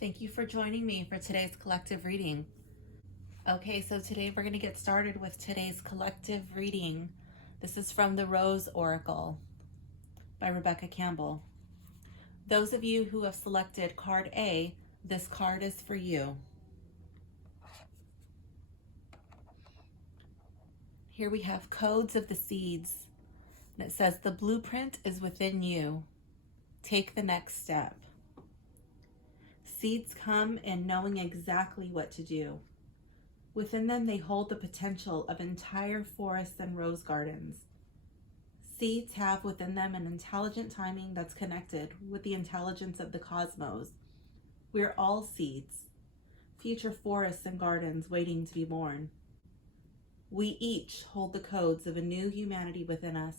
Thank you for joining me for today's collective reading. Okay, so today we're going to get started with today's collective reading. This is from the Rose Oracle by Rebecca Campbell. Those of you who have selected card A, this card is for you. Here we have codes of the seeds, and it says the blueprint is within you. Take the next step. Seeds come in knowing exactly what to do. Within them, they hold the potential of entire forests and rose gardens. Seeds have within them an intelligent timing that's connected with the intelligence of the cosmos. We're all seeds, future forests and gardens waiting to be born. We each hold the codes of a new humanity within us.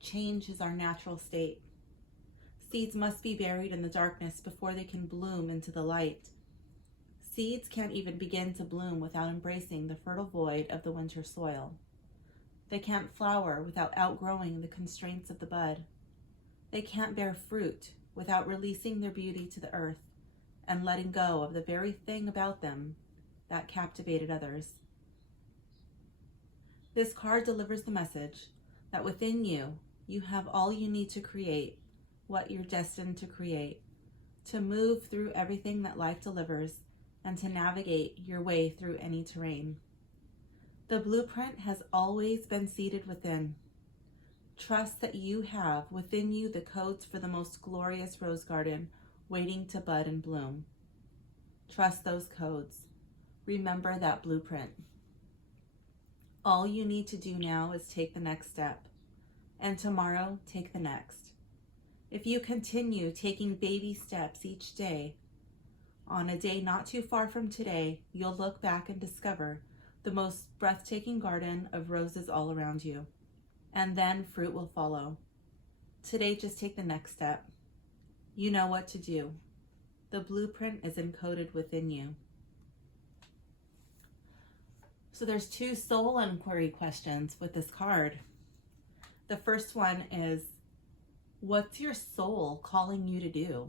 Change is our natural state. Seeds must be buried in the darkness before they can bloom into the light. Seeds can't even begin to bloom without embracing the fertile void of the winter soil. They can't flower without outgrowing the constraints of the bud. They can't bear fruit without releasing their beauty to the earth and letting go of the very thing about them that captivated others. This card delivers the message that within you, you have all you need to create what you're destined to create, to move through everything that life delivers, and to navigate your way through any terrain. The blueprint has always been seated within. Trust that you have within you the codes for the most glorious rose garden waiting to bud and bloom. Trust those codes. Remember that blueprint. All you need to do now is take the next step, and tomorrow take the next. If you continue taking baby steps each day, on a day not too far from today, you'll look back and discover the most breathtaking garden of roses all around you, and then fruit will follow. Today, just take the next step. You know what to do. The blueprint is encoded within you. So there's two soul inquiry questions with this card. The first one is, what's your soul calling you to do?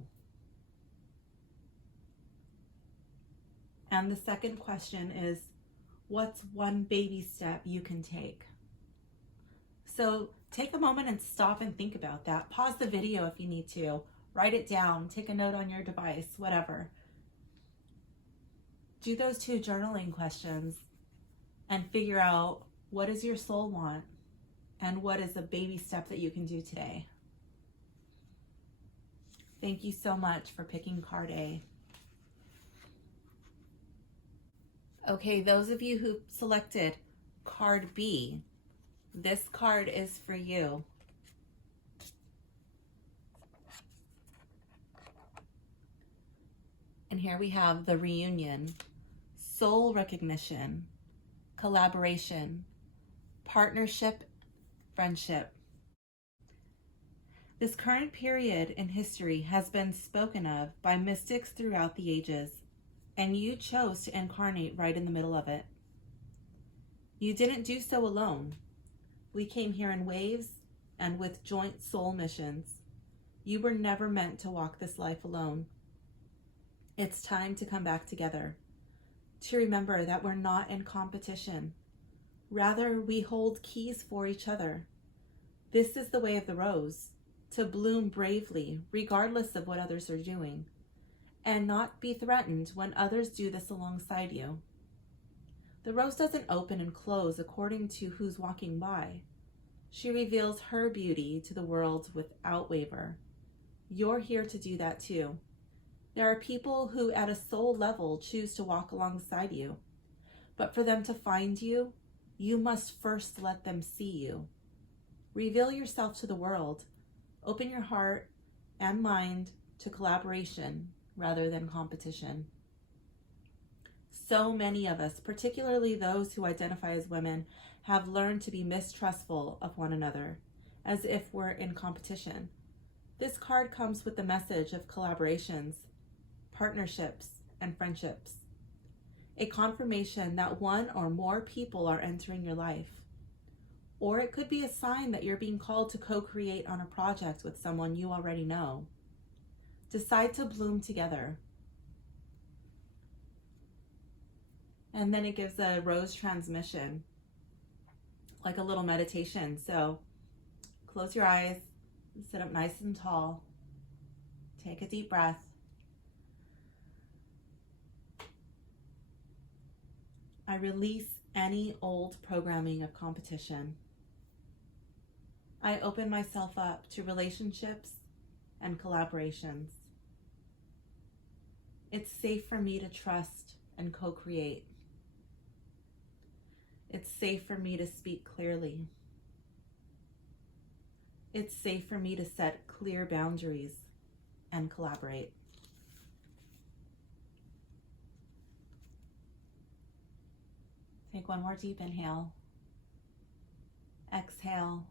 And the second question is, what's one baby step you can take? So take a moment and stop and think about that. Pause the video if you need to. Write it down. Take a note on your device, whatever. Do those two journaling questions and figure out, what does your soul want? And what is a baby step that you can do today? Thank you so much for picking card A. Okay, those of you who selected card B, this card is for you. And here we have the reunion, soul recognition, collaboration, partnership, friendship. This current period in history has been spoken of by mystics throughout the ages, and you chose to incarnate right in the middle of it. You didn't do so alone. We came here in waves and with joint soul missions. You were never meant to walk this life alone. It's time to come back together, to remember that we're not in competition. Rather, we hold keys for each other. This is the way of the rose, to bloom bravely, regardless of what others are doing, and not be threatened when others do this alongside you. The rose doesn't open and close according to who's walking by. She reveals her beauty to the world without waver. You're here to do that too. There are people who at a soul level choose to walk alongside you, but for them to find you, you must first let them see you. Reveal yourself to the world. Open your heart and mind to collaboration rather than competition. So many of us, particularly those who identify as women, have learned to be mistrustful of one another, as if we're in competition. This card comes with the message of collaborations, partnerships, and friendships. A confirmation that one or more people are entering your life. Or it could be a sign that you're being called to co-create on a project with someone you already know. Decide to bloom together. And then it gives a rose transmission, like a little meditation. So close your eyes, sit up nice and tall, take a deep breath. I release any old programming of competition. I open myself up to relationships and collaborations. It's safe for me to trust and co-create. It's safe for me to speak clearly. It's safe for me to set clear boundaries and collaborate. Take one more deep inhale. Exhale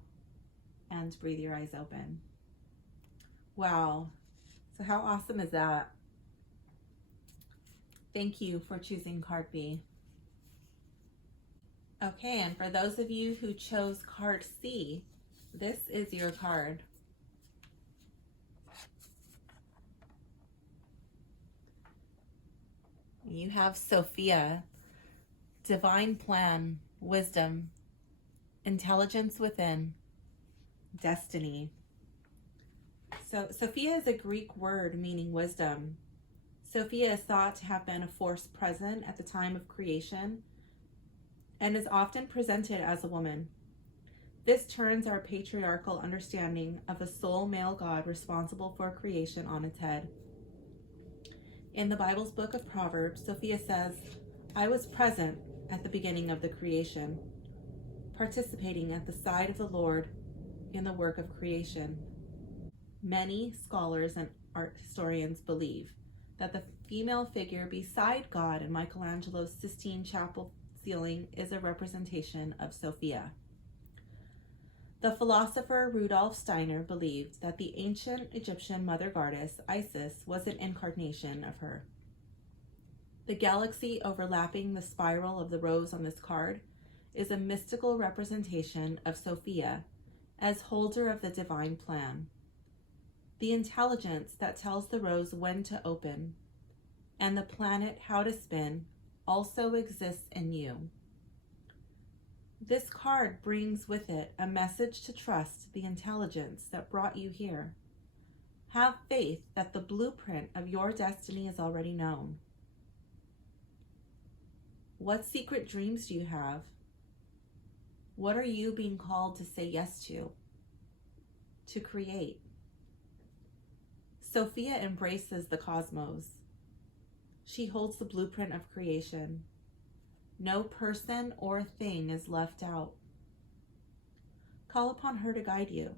and breathe your eyes open. Wow. So how awesome is that? Thank you for choosing card B. Okay, and for those of you who chose card C, this is your card. You have Sophia, divine plan, wisdom, intelligence within, destiny. So Sophia is a Greek word meaning wisdom. Sophia is thought to have been a force present at the time of creation and is often presented as a woman. This turns our patriarchal understanding of a sole male god responsible for creation on its head. In the Bible's book of Proverbs, Sophia says, "I was present at the beginning of the creation, participating at the side of the Lord in the work of creation." Many scholars and art historians believe that the female figure beside God in Michelangelo's Sistine Chapel ceiling is a representation of Sophia. The philosopher Rudolf Steiner believed that the ancient Egyptian mother goddess Isis was an incarnation of her. The galaxy overlapping the spiral of the rose on this card is a mystical representation of Sophia as holder of the divine plan, the intelligence that tells the rose when to open, and the planet how to spin also exists in you. This card brings with it a message to trust the intelligence that brought you here. Have faith that the blueprint of your destiny is already known. What secret dreams do you have? What are you being called to say yes to create? Sophia embraces the cosmos. She holds the blueprint of creation. No person or thing is left out. Call upon her to guide you.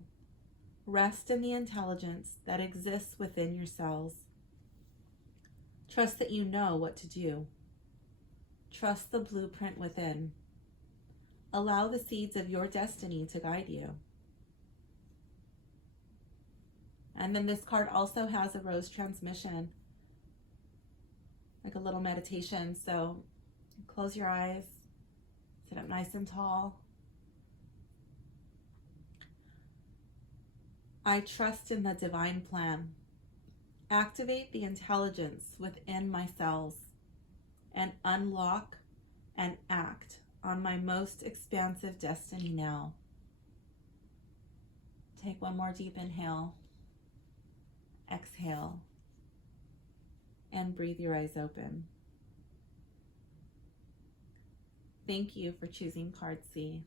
Rest in the intelligence that exists within your cells. Trust that you know what to do. Trust the blueprint within. Allow the seeds of your destiny to guide you. And then this card also has a rose transmission, like a little meditation. So close your eyes, sit up nice and tall. I trust in the divine plan. Activate the intelligence within my cells and unlock and act on my most expansive destiny now. Take one more deep inhale. Exhale. And breathe your eyes open. Thank you for choosing card C.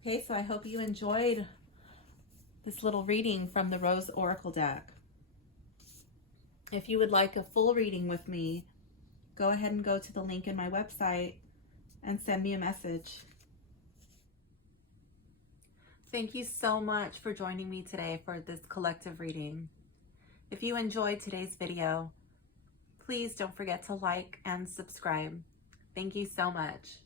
Okay, so I hope you enjoyed this little reading from the Rose Oracle deck. If you would like a full reading with me, go ahead and go to the link in my website and send me a message. Thank you so much for joining me today for this collective reading. If you enjoyed today's video, please don't forget to like and subscribe. Thank you so much.